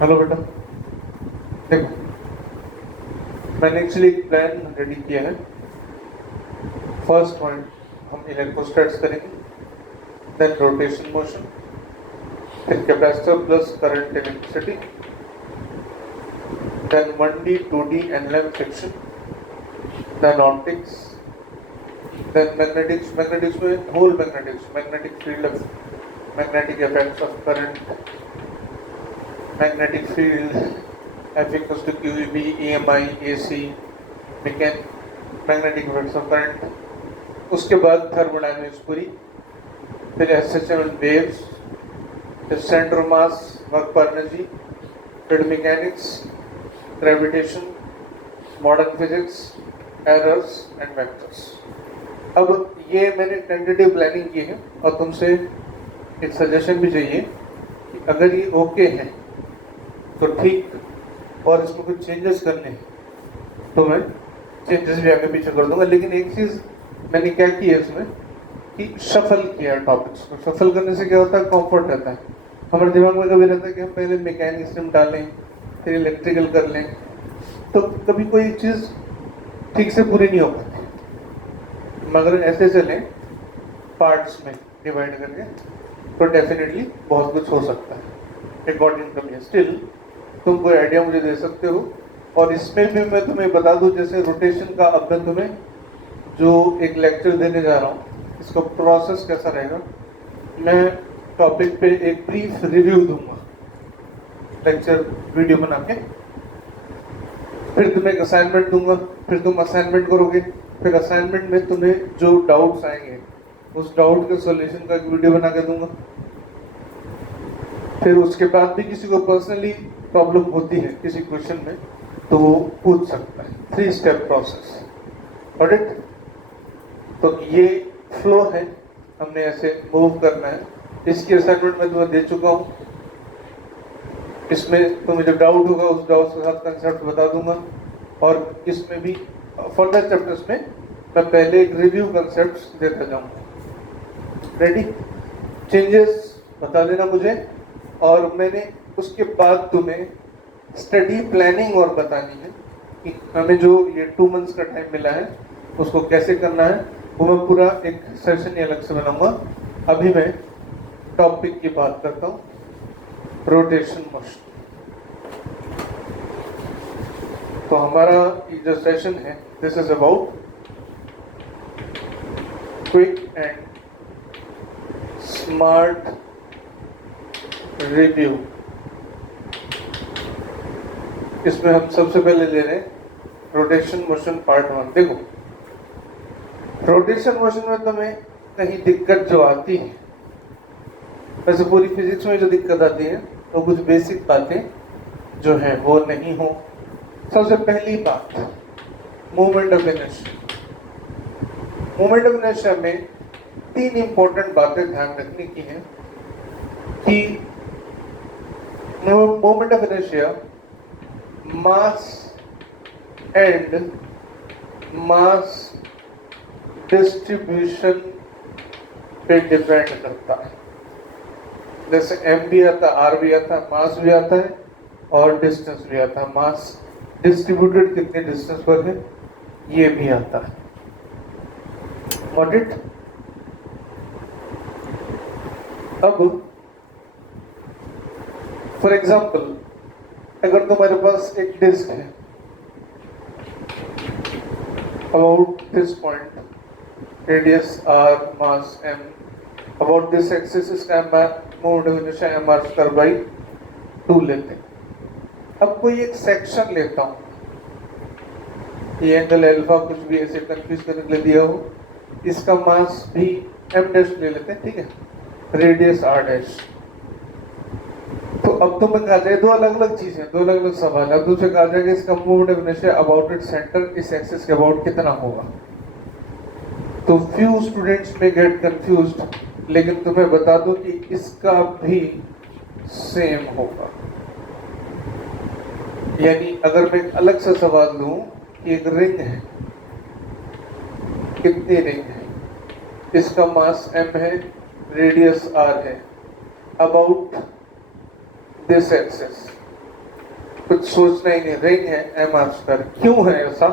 Hello बेटा, देखो मैंने एक्चुअली एक प्लान रेडी किया है। फर्स्ट पॉइंट हम इलेक्ट्रोस्टैट्स करेंगे, देन रोटेशन मोशन, फिर capacitor plus current electricity, then 1D 2D N L M friction, then optics, then magnetics में whole magnetic field, magnetic effects of current, magnetic field F equals to QEB, EMI, AC, magnetic effects of current, उसके बाद thermodynamics पूरी, फिर SHM waves, फिर centre mass, work power energy, फिर mechanics, gravitation, modern physics, errors and vectors. अब ये मैंने tentative planning की है और तुमसे एक सजेशन भी चाहिए कि अगर ये ओके है तो ठीक, और इसमें कुछ चेंजेस करने हैं तो मैं चेंजेस भी आगे पीछे कर दूंगा। लेकिन एक चीज़ मैंने क्या की है इसमें कि शफल किया टॉपिक्स को। शफल करने से क्या होता है, कंफर्ट रहता है। हमारे दिमाग में कभी रहता है कि हम पहले मैकेनिज्म डालें फिर इलेक्ट्रिकल कर लें, तो कभी कोई चीज़ ठीक से पूरी नहीं हो पाती। मगर ऐसे चलें पार्ट्स में डिवाइड करके तो डेफिनेटली बहुत कुछ हो सकता है अकॉर्डिंग टू मी। स्टिल तुम कोई आइडिया मुझे दे सकते हो। और इसमें भी मैं तुम्हें बता दूं, जैसे रोटेशन का अब मैं तुम्हें जो एक लेक्चर देने जा रहा हूँ, इसका प्रोसेस कैसा रहेगा, मैं टॉपिक पे एक ब्रीफ रिव्यू दूंगा लेक्चर वीडियो बना के, फिर तुम्हें एक असाइनमेंट दूंगा, फिर तुम असाइनमेंट करोगे, फिर असाइनमेंट में तुम्हें जो डाउट्स आएंगे उस डाउट के सॉल्यूशन का एक वीडियो बना के दूंगा। फिर उसके बाद भी किसी को पर्सनली प्रॉब्लम होती है किसी क्वेश्चन में तो वो पूछ सकता है। 3 स्टेप प्रोसेस, गॉट इट। तो ये फ्लो है, हमने ऐसे मूव करना है। इसकी असाइनमेंट मैं तुम्हें दे चुका हूँ। इसमें तुम्हें जो डाउट होगा उस डाउट के साथ कंसेप्ट बता दूंगा, और इसमें भी फर्दर चैप्टर्स में मैं पहले एक रिव्यू कंसेप्ट देता जाऊंगा। रेडी? चेंजेस बता देना मुझे, और मैंने उसके बाद तुम्हें स्टडी प्लानिंग और बतानी है कि हमें जो ये 2 मंथ्स का टाइम मिला है उसको कैसे करना है। वो मैं पूरा एक सेशन ही अलग से बनाऊंगा। अभी मैं टॉपिक की बात करता हूँ, रोटेशन मोशन। तो हमारा जो सेशन है, this is about quick and smart review. इसमें हम सबसे पहले ले रहे हैं रोटेशन मोशन पार्ट 1। देखो, रोटेशन मोशन में तुम्हें कहीं दिक्कत जो आती है, वैसे पूरी फिजिक्स में जो दिक्कत आती है तो कुछ बेसिक बातें जो हैं वो नहीं हो। सबसे पहली बात, movement of inertia. Movement of inertia में 3 इंपॉर्टेंट बातें ध्यान रखने की हैं कि movement of inertia mass and mass distribution पे डिपेंड करता है। जैसे m भी आता है, r भी आता है, मास भी आता है और डिस्टेंस भी आता है। मास डिस्ट्रीब्यूटेड कितने डिस्टेंस पर है ये भी आता है। Got it? अब फॉर एग्जाम्पल, अगर तुम्हारे पास एक डिस्क है about this point, radius r, mass m, about this axis, इसका movement of inertia mr square by 2 लेते हैं। अब कोई एक सेक्शन लेता हूँ, ये एंगल अल्फा कुछ भी ऐसे कंफ्यूज करने के लिए दिया हो, इसका मास भी m डैश ले लेते हैं, ठीक है, रेडियस r डैश। तो अब तुम्हें कहा जाए 2 अलग अलग चीजें, 2 अलग अलग सवाल है। अब तुमसे कहा जाएगा इसका movement of inertia about its centre, इस एक्सिस के अबाउट कितना होगा। तो फ्यू स्टूडेंट्स में गेट कंफ्यूज्ड, लेकिन तुम्हें बता दूं कि इसका भी सेम होगा। यानी अगर मैं अलग से सवाल लूं कि एक रिंग है, कितनी रिंग है, इसका मास m है, रेडियस r है, अबाउट दिस एक्सिस, कुछ सोचना ही नहीं, रिंग है mr², क्यों है ऐसा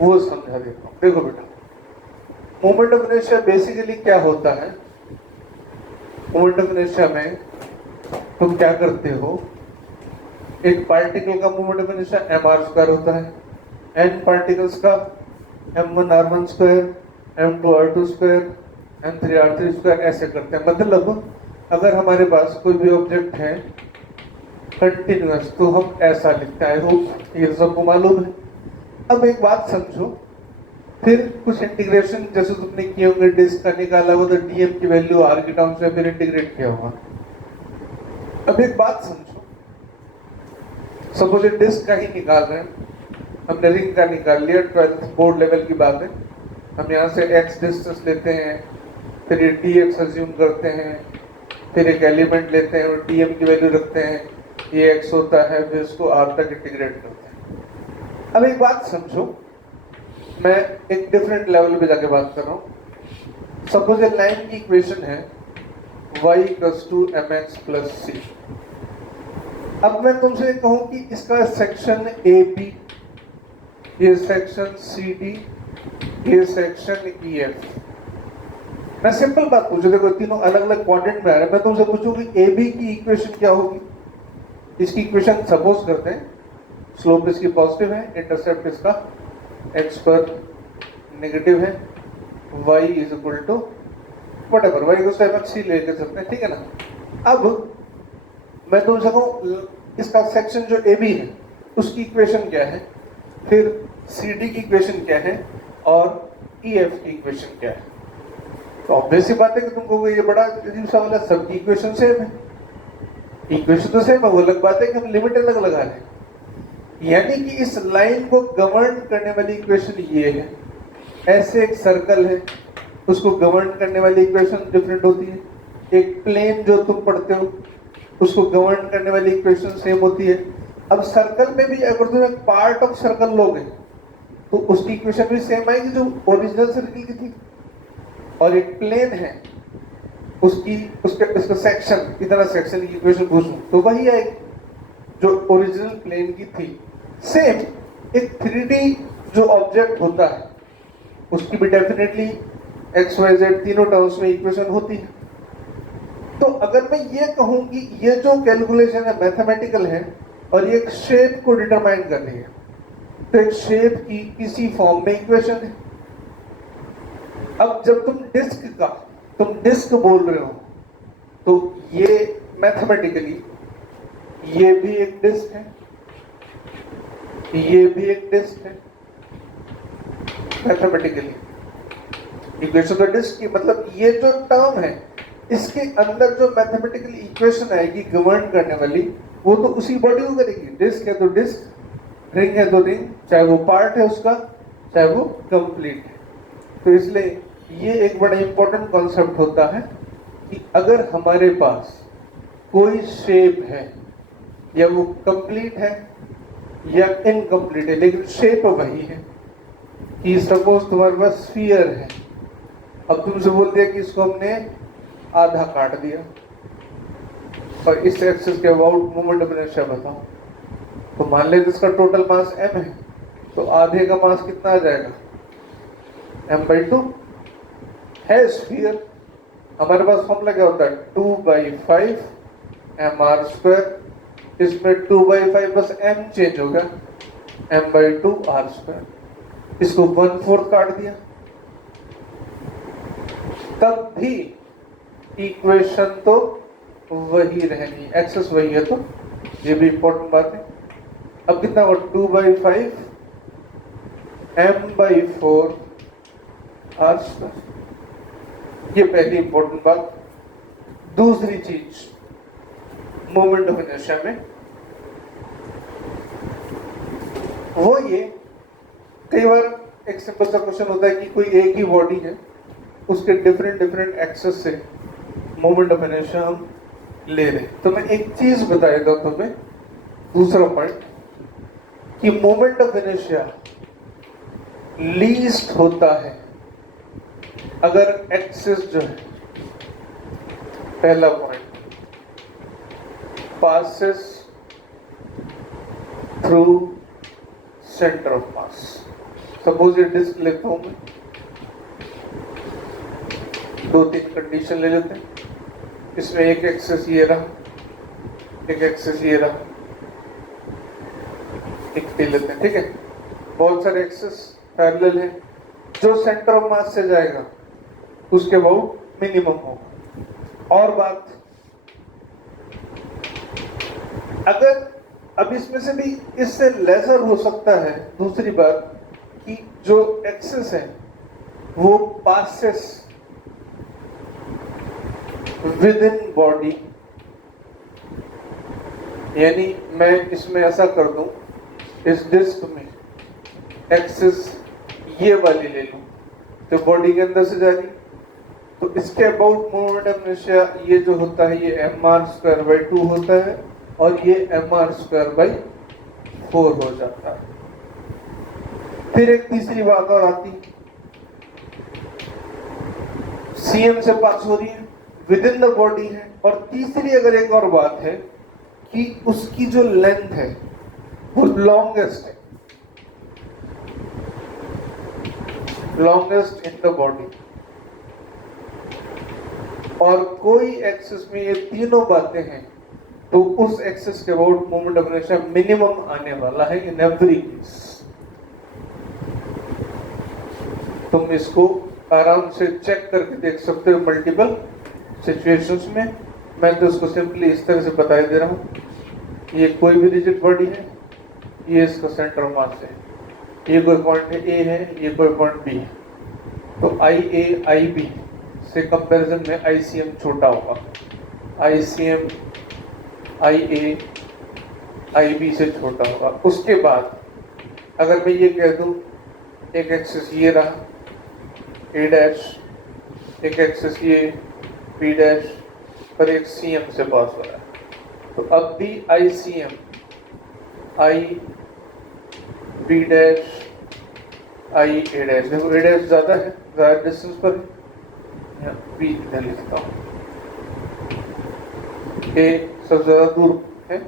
वो समझा देता हूं। देखो बेटा, मोमेंट ऑफ इनर्शिया बेसिकली क्या होता है। मोमेंट ऑफ इनर्शिया में तुम क्या करते हो, एक पार्टिकल का मोमेंट ऑफ इनर्शिया mr² होता है, n पार्टिकल्स का m1r1², m2r2², m3r3², ऐसे करते हैं। मतलब अगर हमारे पास कोई भी ऑब्जेक्ट है कंटिन्यूअस तो हम ऐसा लिखते हैं। आई होप ये सबको मालूम है। अब एक बात समझो, फिर कुछ इंटीग्रेशन जैसे तुमने किए होंगे, डिस्क का निकाला होगा तो डीएम की वैल्यू आर की टर्म्स में फिर इंटीग्रेट किया होगा। अब एक बात समझो, सपोज डिस्क का ही निकाल रहे हैं, हमने रिंग का निकाल लिया, 12th बोर्ड लेवल की बात है। हम यहाँ से x डिस्टेंस लेते हैं, फिर ये dx अज्यूम करते हैं, फिर एक एलिमेंट लेते हैं और dm की वैल्यू रखते हैं, ये x होता है, फिर इसको r तक इंटीग्रेट करते हैं। अब एक बात समझो, मैं एक डिफरेंट लेवल पे जाके बात कर रहा हूँ। सपोज ये लाइन की इक्वेशन है y = mx + c। अब मैं तुमसे कहूँ कि इसका सेक्शन AB, ये सेक्शन CD, ये सेक्शन EF। मैं सिंपल बात पूछू, देखो तीनों अलग अलग क्वाड्रेंट में आ रहे हैं। मैं तुमसे पूछूं कि AB की इक्वेशन क्या होगी। इसकी इक्वेशन सपोज करते हैं, स्लोप इसकी पॉजिटिव है, इंटरसेप्ट इसका x पर नेगेटिव है, y = whatever, y = mx लेके चलते हैं, ठीक है ना। अब मैं तुमसे कहूँ इसका सेक्शन जो AB है उसकी इक्वेशन क्या है, फिर CD की इक्वेशन क्या है और EF की इक्वेशन क्या है। तो ऑब्वियस सी बात है कि तुम कहोगे ये बड़ा अजीब सा वाला, सबकी इक्वेशन सेम है। इक्वेशन तो सेम है, वो अलग बात है कि हम लिमिट अलग लगा रहे हैं। यानी कि इस लाइन को गवर्न करने वाली इक्वेशन ये है। ऐसे एक सर्कल है, उसको गवर्न करने वाली इक्वेशन डिफरेंट होती है। एक प्लेन जो तुम पढ़ते हो उसको गवर्न करने वाली इक्वेशन सेम होती है। अब सर्कल में भी अगर तुम एक पार्ट ऑफ सर्कल लोगे तो उसकी इक्वेशन भी सेम आएगी जो ओरिजिनल सर्कल की थी। और एक प्लेन है, उसका सेक्शन, इतना सेक्शन की इक्वेशन पूछूं तो वही आएगी जो ओरिजिनल प्लेन की थी। सेम एक 3D जो ऑब्जेक्ट होता है उसकी भी डेफिनेटली x y z तीनों टर्म्स में इक्वेशन होती है। तो अगर मैं ये कहूं कि ये जो कैलकुलेशन है मैथमेटिकल है और ये एक शेप को डिटरमाइन कर रही है, तो एक शेप की किसी फॉर्म में इक्वेशन है। अब जब तुम डिस्क बोल रहे हो तो ये मैथमेटिकली ये भी एक डिस्क है, ये भी एक डिस्क है। मैथमेटिकली इक्वेशन तो डिस्क की, मतलब ये जो टर्म है इसके अंदर जो मैथमेटिकली इक्वेशन आएगी गवर्न करने वाली, वो तो उसी बॉडी को करेगी। डिस्क है तो डिस्क, रिंग है तो रिंग, चाहे वो पार्ट है उसका चाहे वो कंप्लीट है। तो इसलिए ये एक बड़ा इंपॉर्टेंट कॉन्सेप्ट होता है कि अगर हमारे पास कोई शेप है या वो कंप्लीट है या इनकम्प्लीट है, लेकिन शेप वही है। कि सपोज तुम्हारे पास स्फीयर है, अब तुमसे बोल दिया कि इसको हमने आधा काट दिया और इस एक्सिस के अबाउट मोमेंट ऑफ इनर्शिया बताओ, तो मान ले इसका टोटल मास m है, तो आधे का मास कितना आ जाएगा, m/2 है स्फीयर। हमारे पास फॉर्मूला क्या होता है, 2/5 mr²। इसमें 2/5 बस m चेंज होगा, m/2 r²। इसको 1/4 काट दिया, तब भी इक्वेशन तो वही रहेगी, एक्सेस वही है। तो ये भी इंपॉर्टेंट बात है। अब कितना होगा, 2/5 m/4 r²। ये पहली इंपॉर्टेंट बात। दूसरी चीज मोमेंट ऑफ इनर्शिया में वो ये, कई बार एक सिंपल सा क्वेश्चन होता है कि कोई एक ही बॉडी है, उसके डिफरेंट एक्सेस से मोमेंट ऑफ इनर्शिया हम ले रहे। तो मैं एक चीज बता देता हूं तुम्हें, दूसरा पॉइंट, कि मोमेंट ऑफ इनर्शिया लीस्ट होता है अगर एक्सिस जो है, पहला point, passes through centre of mass. Suppose ये डिस्क लेता हूं मैं, 2-3 कंडीशन ले लेते हैं। इसमें एक एक्सेस ये रहा, एक एक्सेस ये रहा, एक ले लेते हैं, ठीक है। बहुत सारे एक्सेस पैरेलल है। जो सेंटर ऑफ मास से जाएगा उसके अबाउट मिनिमम होगा। और बात, अगर अब इसमें से भी इससे लेसर हो सकता है। दूसरी बात कि जो एक्सेस है वो पासेस विद इन बॉडी, यानी मैं इसमें ऐसा कर दूं, इस डिस्क में एक्सेस ये वाली ले लूं जो बॉडी के अंदर से जा रही, तो इसके अबाउट मोमेंट ऑफ इनर्शिया ये जो होता है ये mr²/2 होता है और ये mr²/4 हो जाता है। फिर एक तीसरी बात और आती, cm से पास हो रही है, विद इन द बॉडी है। और तीसरी अगर एक और बात है कि उसकी जो लेंथ है वो लॉन्गेस्ट है, लॉन्गेस्ट इन द बॉडी। और कोई एक्सिस में ये तीनों बातें हैं तो उस एक्सिस के about moment of inertia minimum आने वाला है इन एवरी केस। तुम इसको आराम से चेक करके देख सकते हो मल्टीपल सिचुएशंस में। मैं तो इसको सिंपली इस तरह से बता दे रहा हूँ, ये कोई भी रिजिड बॉडी है, ये इसका सेंटर ऑफ मास है, ये कोई पॉइंट है ए है, ये कोई पॉइंट बी है, तो आई ए आई बी से कंपैरिजन में आईसीएम छोटा होगा, आईसीएम आई ए आई बी से छोटा होगा। उसके बाद अगर मैं ये कह दूं एक एक्सिस ये रहा ए डैश, एक एक्सिस ये बी डैश, पर एक सीएम से पास हो रहा है, तो अब भी I C M I B dash I A dash, देखो ए डैश ज्यादा है, ज्यादा डिस्टेंस पर है, बी इधर लिखता हूँ, ए सबसे ज्यादा दूर है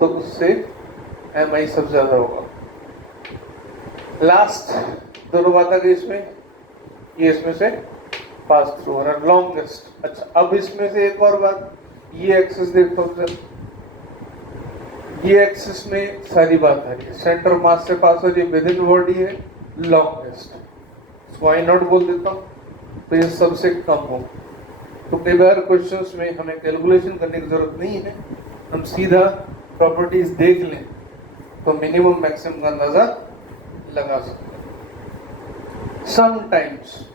तो उससे एम आई सबसे ज्यादा होगा। लास्ट दोनों बात आ गई इसमें, ये इसमें से पास थ्रू हो रहा है लॉन्गेस्ट। अच्छा, अब इसमें से एक और बात, ये एक्सिस देखो सर, ये एक्सिस में सारी बात आ रही है, सेंटर मास से पास हो रही है, विद इन बॉडी है, लॉन्गेस्ट, वाई नॉट बोल देता हूँ, तो ये सबसे कम हो। तो कई बार क्वेश्चंस में हमें कैलकुलेशन करने की जरूरत नहीं है, हम सीधा प्रॉपर्टीज देख लें तो मिनिमम मैक्सिमम का अंदाजा लगा सकते हैं। समटाइम्स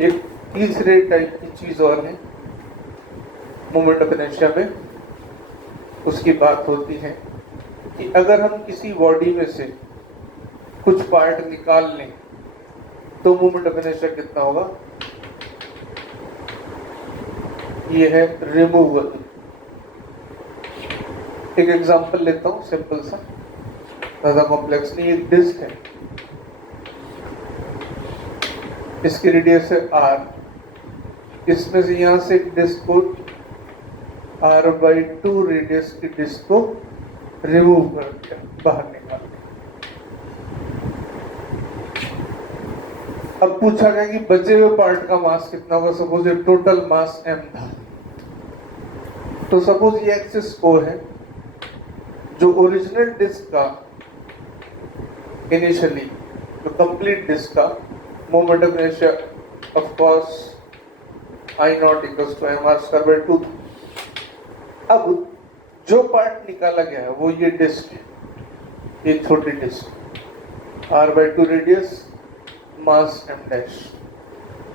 एक तीसरे टाइप की चीज और है मोमेंट ऑफ इनर्शिया में, उसकी बात होती है कि अगर हम किसी बॉडी में से कुछ पार्ट निकाल लें तो मोमेंट ऑफ इनर्शिया कितना होगा, ये है रिमूवल। एक एग्जांपल लेता हूं सिंपल सा, ज्यादा कॉम्प्लेक्स नहीं। एक डिस्क है, इसकी रेडियस है r, इसमें से यहां से एक डिस्क को r/2 रेडियस की डिस्क को रिमूव कर दिया, बाहर निकाल दिया। अब पूछा गया कि बचे हुए पार्ट का मास कितना होगा। सपोज ये टोटल मास m था, तो सपोज ये एक्सिस O है, जो ओरिजिनल डिस्क का इनिशियली जो कंप्लीट डिस्क का moment of inertia of course I nought equals to mr²/2 था। अब जो पार्ट निकाला गया है वो ये डिस्क है, ये छोटी disc, r/2 radius, mass m dash.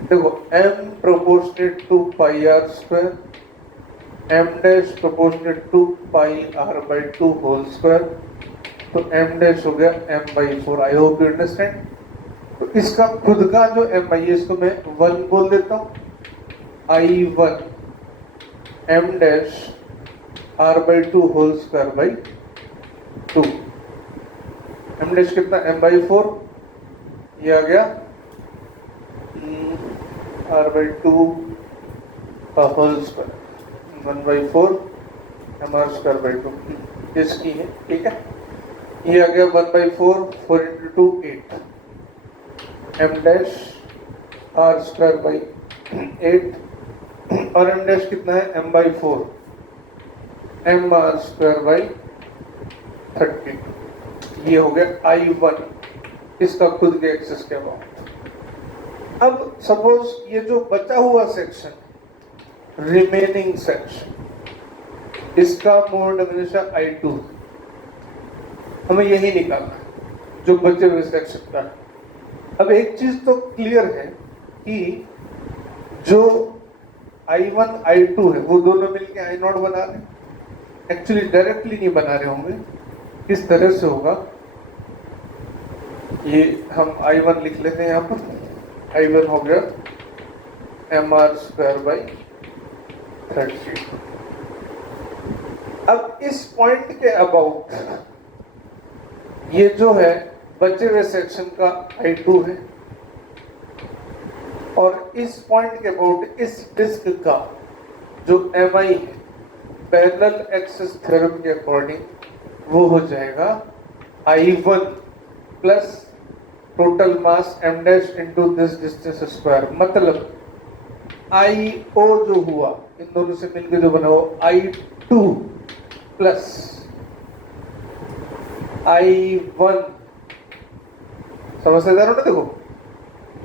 देखो m proportionate to pi r square, m dash proportionate to pi r/2 whole square, तो m डैश हो गया m/4। I hope you understand. तो इसका खुद का जो m है इसको मैं 1 बोल देता हूँ, I1 m dash r/2 whole square by 2। m dash कितना m/4, ये आ गया r/2 का होल स्क्वायर 1/4 mr²/2 इसकी है, ठीक है। ये आ गया 1/4, 4 into 2 8, m dash r square by 8 और m डैश कितना है m/4, m r square by 30। ये हो गया I1 इसका खुद के एक्सेस के अबाउट। अब सपोज ये जो बचा हुआ सेक्शन, रिमेनिंग सेक्शन, इसका मोड हमेशा I2, हमें यही निकालना जो बचे हुए सेक्शन का। अब एक चीज तो क्लियर है कि जो I1 I2 है वो दोनों मिलके I0 बना रहे हैं। एक्चुअली डायरेक्टली नहीं बना रहे होंगे, किस तरह से होगा ये हम I1 लिख लेते हैं यहाँ पर। I1 हो गया mr स्क्वायर बाई 30। अब इस पॉइंट के अबाउट ये जो है बचे हुए सेक्शन का I2 है और इस पॉइंट के अबाउट इस डिस्क का जो MI है पैरेलल एक्सिस थ्योरम के अकॉर्डिंग वो हो जाएगा I1 plus total mass m dash into this distance square. मतलब IO जो हुआ इन दोनों से मिलकर जो बना वो I2 प्लस I1। समझते जा रहे हो ना? देखो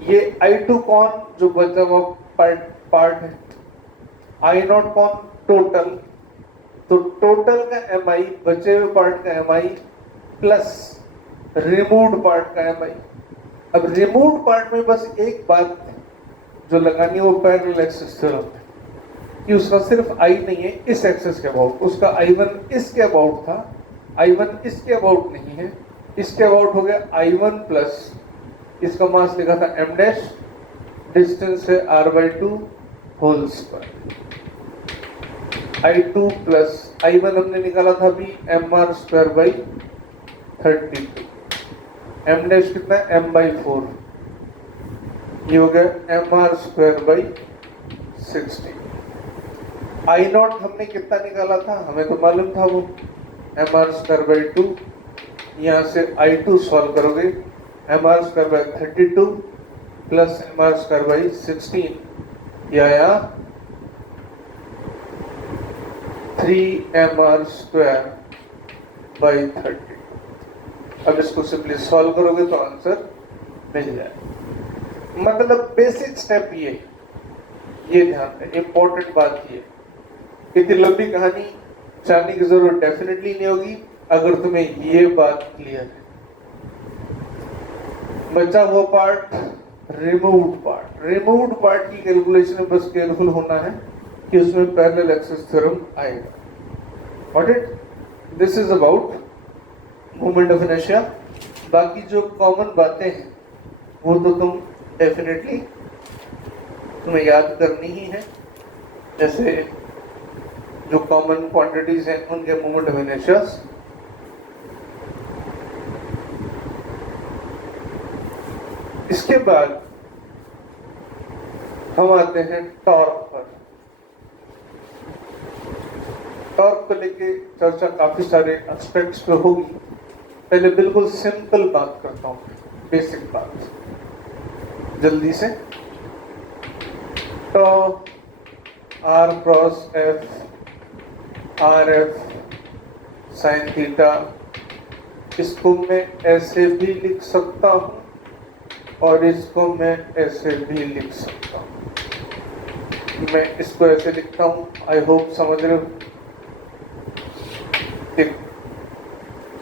ये I2 कौन जो बचा हुआ पार्ट है, I0 कौन टोटल, तो टोटल का MI बचे हुए पार्ट का MI प्लस रिमूव्ड पार्ट का MI। अब रिमूव्ड पार्ट में बस एक बात जो लगानी है वो पैरेलल एक्सिस थ्योरम कि उसका सिर्फ I नहीं है इस एक्सिस के अबाउट, उसका I1 इसके अबाउट था, I1 इसके अबाउट नहीं है, इसके अबाउट हो गया I1 प्लस इसका मास लिखा था m डैश, डिस्टेंस है r/2 whole square. I2 plus I1 हमने निकाला था अभी mr square by 32, m dash कितना है m/4, ये हो गया mr स्क्वायर बाई 60। I0 हमने कितना निकाला था, हमें तो मालूम था वो mr स्क्वायर बाई 2, यहाँ से I2 सॉल्व करोगे mr square by 32 plus mr square by 16, या 3mr स्क्वायर बाई 30। अब इसको सिंपली सॉल्व करोगे तो आंसर मिल जाए। मतलब बेसिक स्टेप ये ध्यान दें, इंपॉर्टेंट बात ये, इतनी लंबी कहानी जानने की जरूरत डेफिनेटली नहीं होगी अगर तुम्हें ये बात क्लियर है। बचा हुआ पार्ट, रिमूव्ड पार्ट की कैलकुलेशन में बस केयरफुल होना है कि उसमें पैरेलल एक्सिस थ्योरम आएगा। Got it? This is about movement of inertia. बाकी जो कॉमन बातें हैं वो तो तुम डेफिनेटली तुम्हें याद करनी ही है, जैसे जो कॉमन क्वांटिटीज हैं उनके मूवमेंट ऑफ इनर्शिया। इसके बाद हम आते हैं टॉर्क पर। टॉर्क को लेके चर्चा काफी सारे एस्पेक्ट्स पे होगी। पहले बिल्कुल सिंपल बात करता हूँ, बेसिक बात जल्दी से। तो R cross F R F sine theta, इसको मैं ऐसे भी लिख सकता हूँ और इसको मैं ऐसे भी लिख सकता हूँ। मैं इसको ऐसे लिखता हूँ, आई होप समझ रहे हो।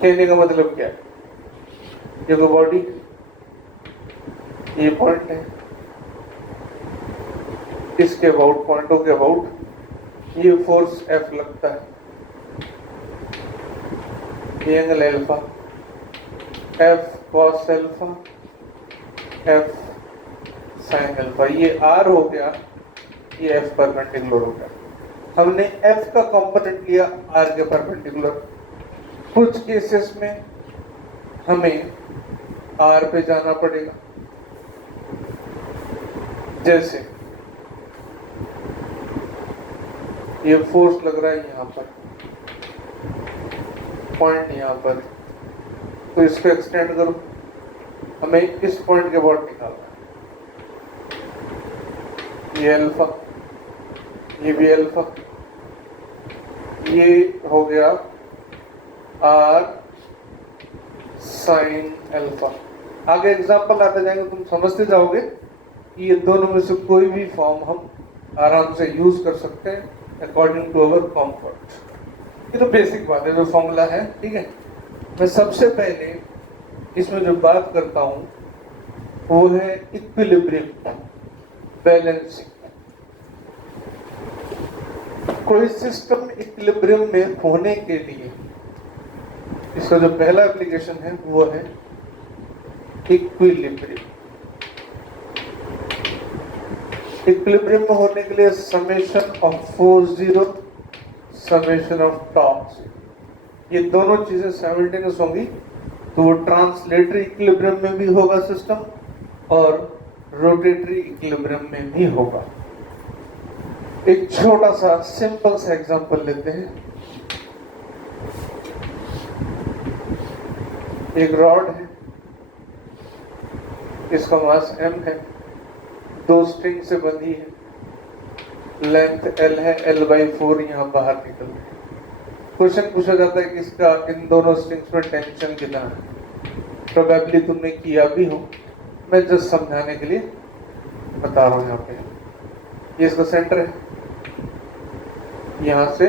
कहने का मतलब क्या है, ये तो बॉडी, ये पॉइंट है, इसके अबाउट, पॉइंटों के अबाउट ये फोर्स F लगता है, ये angle alpha, F cos alpha, F sin alpha, ये R हो गया, ये F परपेंडिकुलर हो गया। हमने F का कंपोनेंट लिया R के परपेंडिकुलर। कुछ केसेस में हमें R पे जाना पड़ेगा, जैसे ये फोर्स लग रहा है यहाँ पर, पॉइंट यहाँ पर, तो इसको एक्सटेंड करो, हमें इस पॉइंट के अबाउट निकालना है। ये अल्फा, ये भी अल्फा, ये हो गया आर साइन अल्फा। आगे एग्जाम्पल आते जाएंगे, तुम समझते जाओगे कि ये दोनों में से कोई भी फॉर्म हम आराम से यूज कर सकते हैं अकॉर्डिंग टू अवर कंफर्ट। ये तो बेसिक बात है, जो फॉर्मूला है, ठीक है। मैं सबसे पहले इसमें जो बात करता हूं वो है इक्विलिब्रियम, बैलेंसिंग। कोई सिस्टम इक्विलिब्रियम में होने के लिए इसका जो पहला एप्लीकेशन है वो है इक्विलिब्रियम। इक्विलिब्रियम में होने के लिए summation of force zero, summation of torque zero, ये दोनों चीजें साइमल्टेनियस होंगी, तो वो ट्रांसलेटरी इक्विलिब्रियम में भी होगा सिस्टम और रोटेटरी इक्विलिब्रियम में भी होगा। एक छोटा सा सिंपल सा एग्जांपल लेते हैं। एक रॉड है, इसका मास m है, दो स्ट्रिंग से बंधी है, लेंथ l है, l/4 यहां बाहर निकल रही है। क्वेश्चन पूछा जाता है कि इसका इन दोनों स्ट्रिंग्स में टेंशन कितना है। प्रोबेबली तुमने किया भी हो, मैं जस्ट समझाने के लिए बता रहा हूं। यहाँ पे ये इसका सेंटर है, यहां से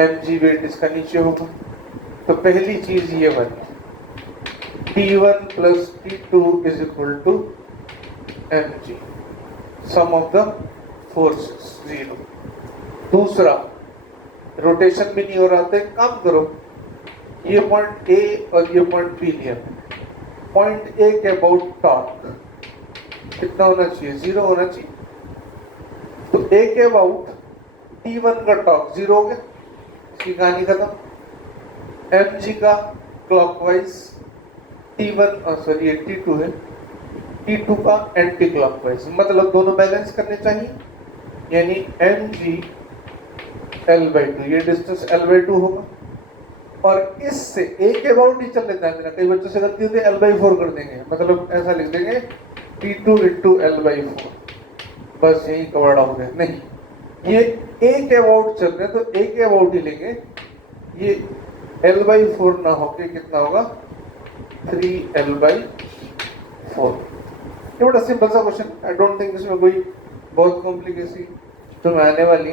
mg वेट इसका नीचे होगा। तो पहली चीज ये बनी, T1 plus T2 is equal to mg, sum of the forces zero. दूसरा, रोटेशन भी नहीं हो रहा था, काम करो, ये पॉइंट A और ये पॉइंट B लिया। पॉइंट A के अबाउट टॉर्क कितना होना चाहिए? जीरो होना चाहिए। तो A के अबाउट T1 का टॉर्क जीरो हो गया, इसकी कहानी खत्म। mg का क्लॉकवाइज, T1 ये T2 है, T2 का एंटी क्लॉकवाइज, मतलब दोनों बैलेंस करने चाहिए, यानी mg L/2, ये डिस्टेंस L/2 होगा। और इससे A के अबाउट ही चल लेता है, कई बच्चों से गलती होती है, L/4 कर देंगे, मतलब ऐसा लिख देंगे T2 इंटू L/4, बस यही कवर्ड हो गया। नहीं, ये A के अबाउट चल रहे हैं तो A के अबाउट ही लेंगे। ये L/4 ना होके कितना होगा? 3L/4। ये बड़ा सिंपल सा क्वेश्चन, आई डोंट थिंक इसमें कोई बहुत कॉम्प्लिकेसी तुम्हें आने वाली।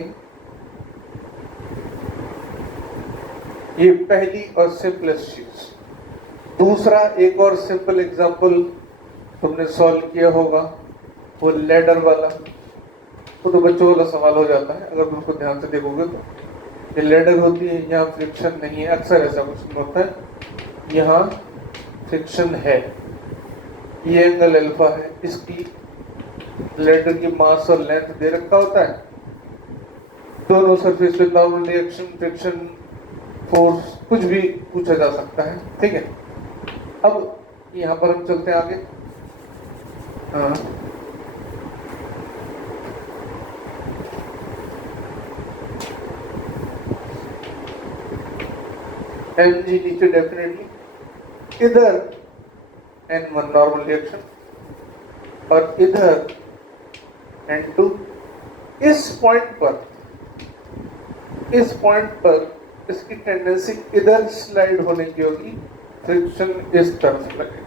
ये पहली और सिंपलेस्ट चीज। दूसरा, एक और सिंपल एग्जांपल तुमने सॉल्व किया होगा, वो लेडर वाला। वो तो बच्चों वाला सवाल हो जाता है अगर तुम उसको ध्यान से देखोगे तो। ये लेडर होती है, यहाँ फ्रिक्शन नहीं है, अक्सर ऐसा कुछ होता है, यहाँ फ्रिक्शन है, ये एंगल अल्फा है, इसकी लेडर की मास और लेंथ दे रखा होता है, दोनों सरफेस पे नॉर्मल रिएक्शन, फ्रिक्शन, फोर्स, कुछ भी पूछा जा सकता है, ठीक है। अब यहाँ पर हम चलते हैं आगे। mg नीचे डेफिनेटली, इधर n1 नॉर्मल रिएक्शन और इधर n2। इस पॉइंट पर इसकी टेंडेंसी इधर स्लाइड होने की होगी, फ्रिक्शन इस तरफ लगेगा।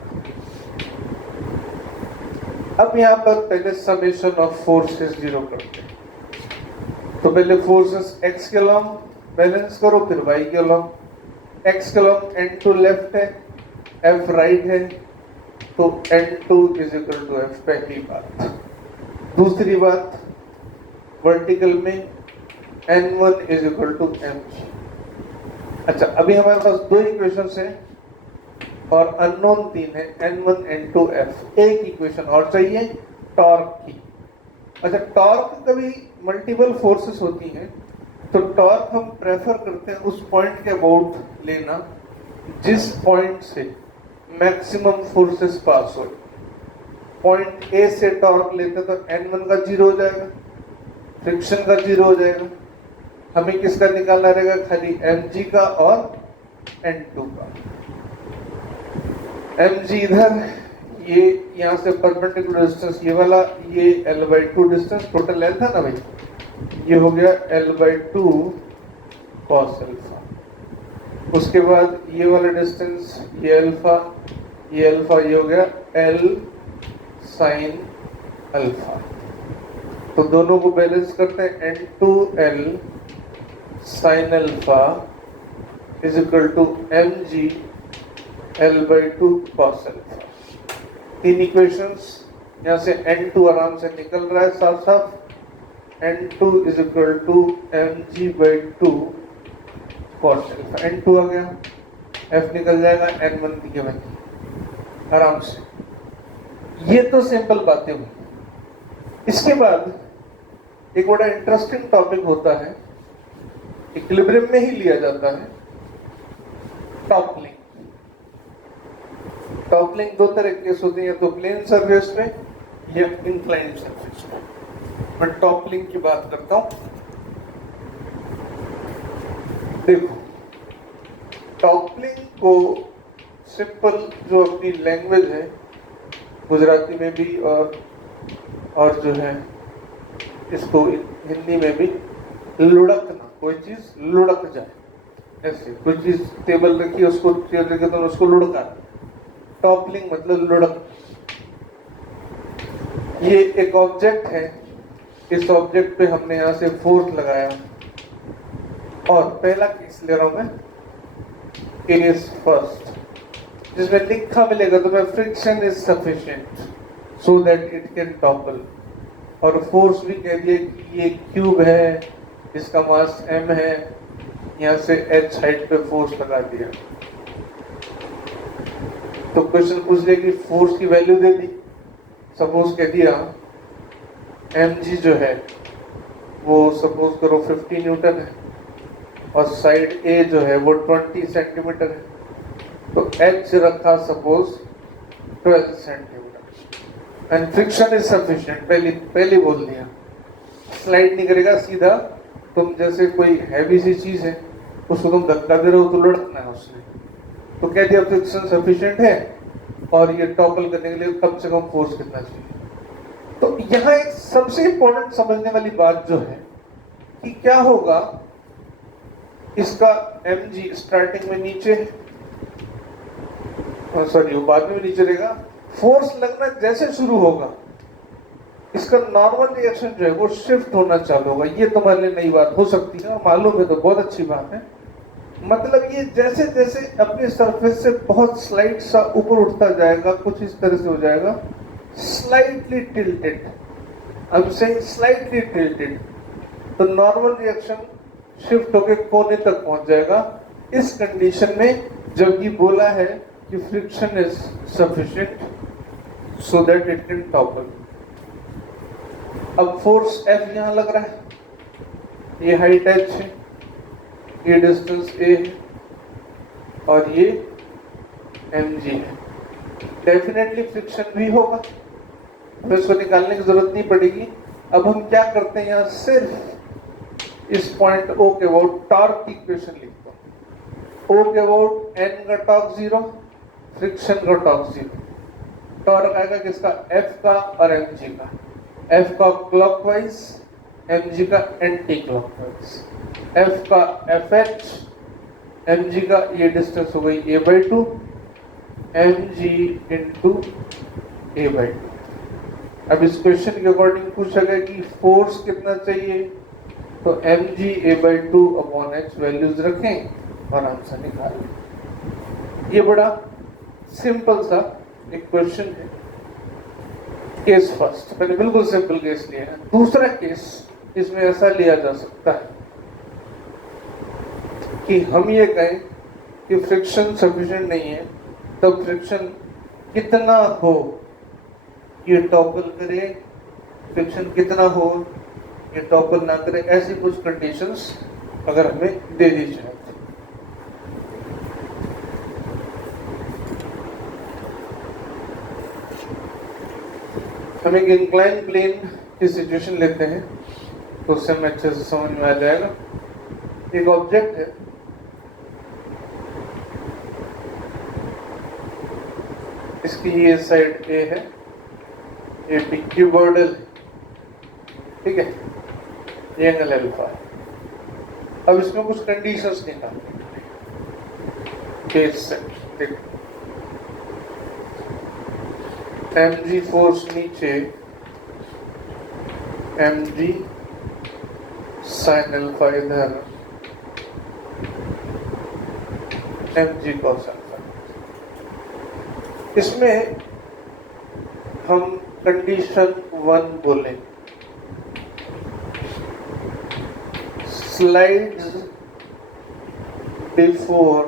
अब यहाँ पर पहले समेशन ऑफ फोर्सेस जीरो करते हैं। तो पहले फोर्सेस x के लॉन्ग बैलेंस करो, फिर y के लॉन्ग। x के लॉन्ग n2 लेफ्ट है, f राइट है, तो n2 is equal to f, पहली बात। दूसरी बात, वर्टिकल में n1 is equal to mg। अच्छा, अभी हमारे पास दो इक्वेशंस हैं और अननोन तीन है, n1 n2 f। एक इक्वेशन और चाहिए टॉर्क की। अच्छा, टॉर्क कभी मल्टीपल फोर्सेस होती हैं, तो टॉर्क हम प्रेफर करते हैं उस पॉइंट के अबाउट लेना जिस पॉइंट से मैक्सिमम फोर्सेस पास हो। पॉइंट ए से टॉर्क लेते तो n1 का जीरो हो जाएगा, फ्रिक्शन का जीरो हो जाएगा। हमें किसका निकालना रहेगा? खाली mg का और N2 का। mg इधर, ये यहाँ से परपेंडिकुलर डिस्टेंस ये वाला, ये l/2 डिस्टेंस टोटल लेंथ है ना भाई, ये हो गया l/2 cos अल्फा। उसके बाद ये वाला डिस्टेंस, ये अल्फा, ये हो गया l sin अल्फा। तो दोनों को बैलेंस करते हैं, n2l sin alpha is equal to mg l/2 cos alpha. तीन इक्वेशंस, यहाँ से n2 आराम से निकल रहा है साफ साफ, n2 is equal to mg/2 cos alpha. n2 आ गया, f निकल जाएगा, n1 की वैल्यू आराम से। ये तो सिंपल बातें हुई। इसके बाद एक बड़ा इंटरेस्टिंग टॉपिक होता है, इक्विलिब्रियम में ही लिया जाता है, टॉपलिंग। टॉपलिंग दो तरह के होती है, या तो प्लेन सरफेस में या इंक्लाइंड सरफेस में। मैं टॉपलिंग की बात करता हूं। देखो, टॉपलिंग को सिंपल जो अपनी लैंग्वेज है, गुजराती में भी और जो है इसको हिंदी में भी, लुढ़कना, कोई चीज लुढ़क जाए, ऐसे कोई चीज टेबल रखी उसको चेयर रखी तो उसको लुढ़का, टॉपलिंग मतलब लुढ़क। ये एक ऑब्जेक्ट है, इस ऑब्जेक्ट पे हमने यहां से फोर्स लगाया, और पहला केस ले रहा हूं मैं, केस फर्स्ट, जिसमें लिखा मिलेगा तो मैं friction is sufficient so that it can topple, और फोर्स भी कह दिए कि ये क्यूब है, इसका मास m है, यहां से h हाइट पे फोर्स लगा दिया। तो क्वेश्चन पूछ लिया कि फोर्स की वैल्यू दे दी, सपोज कह दिया mg जो है वो सपोज करो 50 न्यूटन है, और साइड A जो है वो 20 सेंटीमीटर है, तो h रखा suppose 12 centimetre, and friction is sufficient, पहले बोल दिया, स्लाइड नहीं करेगा सीधा। तुम जैसे कोई हैवी सी चीज है उसको तुम धक्का दे रहे हो तो लुढ़कना है उसने, तो कह दिया फ्रिक्शन सफिशिएंट है, और ये टॉपल करने के लिए कम से कम फोर्स कितना चाहिए। तो यहाँ एक सबसे इंपॉर्टेंट समझने वाली बात जो है कि क्या होगा, इसका mg स्टार्टिंग में नीचे, सॉरी वो बाद में नीचे रहेगा, फोर्स लगना जैसे शुरू होगा इसका नॉर्मल रिएक्शन जो है वो शिफ्ट होना चालू होगा। ये तुम्हारे लिए नई बात हो सकती है, और मालूम है तो बहुत अच्छी बात है। मतलब ये जैसे जैसे अपनी सरफेस से बहुत स्लाइड सा ऊपर उठता जाएगा, कुछ इस तरह से हो जाएगा, slightly tilted, I am saying slightly tilted, तो नॉर्मल रिएक्शन शिफ्ट होकर कोने तक पहुंच जाएगा। इस कंडीशन में जब ये बोला है कि friction is sufficient so that it can topple, अब फोर्स F यहां लग रहा है, ये हाइट h है, ये डिस्टेंस a है, और ये mg है। डेफिनेटली फ्रिक्शन भी होगा, तो इसको निकालने की जरूरत नहीं पड़ेगी। अब हम क्या करते हैं, यहाँ सिर्फ इस पॉइंट O के अबाउट टॉर्क की इक्वेशन लिखता हूं। O के अबाउट n का टॉर्क 0, फ्रिक्शन का टॉर्क 0, टॉर्क आएगा किसका, F का और mg का, F का क्लॉकवाइज, mg का एंटी क्लॉकवाइज, F का FH, mg का ये डिस्टेंस हो गई a/2, mg इंटू a/2। अब इस क्वेश्चन के अकॉर्डिंग पूछा गया कि फोर्स कितना चाहिए, तो mg a/2 upon h values रखें और आंसर निकालें। ये बड़ा सिंपल सा एक क्वेश्चन है। केस फर्स्ट, मैंने बिल्कुल सिंपल केस लिया है। दूसरा केस इसमें ऐसा लिया जा सकता है कि हम ये कहें कि फ्रिक्शन सफिशिएंट नहीं है, तब फ्रिक्शन कितना हो ये टॉपल करे, फ्रिक्शन कितना हो ये टॉपल ना करे, ऐसी कुछ कंडीशंस अगर हमें दे दी जाए। हम एक इंक्लाइन प्लेन की सिचुएशन लेते हैं तो उससे हमें अच्छे से समझ में आ जाएगा। एक ऑब्जेक्ट है, इसकी ये साइड ए है, ये बी क्यूबॉइडल है, ठीक है, ये एंगल अल्फा है। अब इसमें कुछ कंडीशंस निकालने केस से, देखो mg फोर्स नीचे, mg साइन अल्फा इधर, mg कॉस अल्फा। इसमें हम कंडीशन 1 बोले, स्लाइड्स बिफोर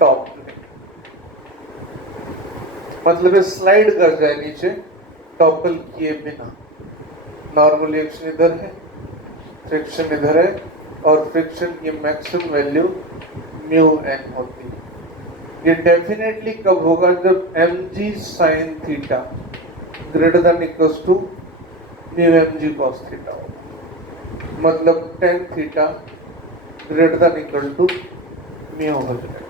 टॉप, मतलब स्लाइड कर जाए नीचे टॉपल किए बिना। नॉर्मल रिएक्शन इधर है, फ्रिक्शन इधर है, और फ्रिक्शन की मैक्सिमम वैल्यू म्यू एन होती है। ये डेफिनेटली कब होगा? जब mg sine theta greater than equals to mu mg cos theta होगा, मतलब tan theta greater than equal to mu हो जाएगा,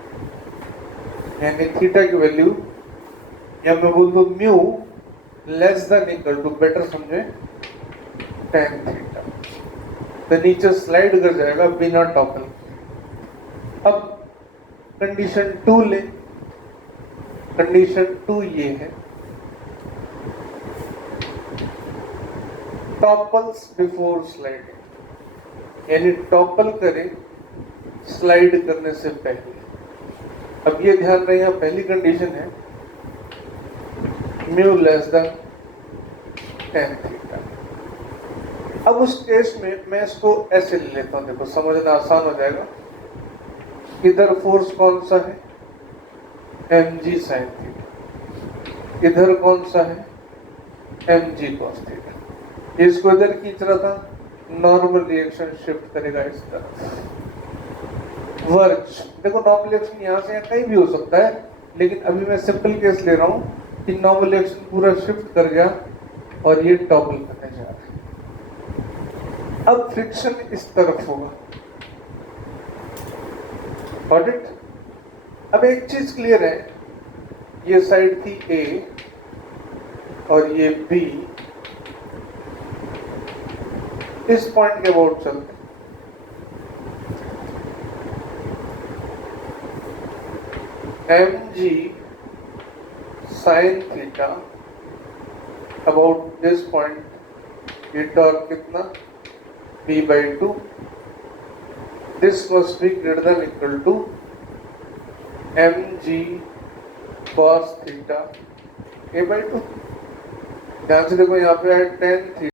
यानी थीटा की वैल्यू, या मैं बोल दूं mu less than equal to, better समझे, टेन थीटा। तो नीचे स्लाइड कर जाएगा बिना टॉपल। अब कंडीशन 2 ले, कंडीशन 2 ये है, टॉपल्स बिफोर स्लाइडिंग, यानी टॉपल करे स्लाइड करने से पहले। अब ये ध्यान रहे, यहाँ पहली कंडीशन है mu less then tan theta. अब उस केस में मैं इसको ऐसे ले लेता हूं, देखो समझना आसान हो जाएगा। इधर फोर्स कौन सा है? mg sine theta. इधर कौन सा है? mg cos theta. इसको इधर खींच रहा था, नॉर्मल रिएक्शन शिफ्ट करेगा इस तरफ। वर्च, देखो नॉर्मल रिएक्शन यहाँ से कहीं भी हो सकता है, लेकिन अभी मैं सिंपल केस ले रहा हूँ कि नॉर्मल रिएक्शन पूरा शिफ्ट कर गया और ये टॉपल करने जा रहा है। अब फ्रिक्शन इस तरफ होगा, गॉट इट? अब एक चीज क्लियर है, ये साइड थी A और ये B, इस पॉइंट के अबाउट चलते, mg sine theta about this point, ये टॉर्क कितना? b/2, this must be greater than equal to mg cos theta a/2। ध्यान से देखो, यहाँ पे है टेन थीटा।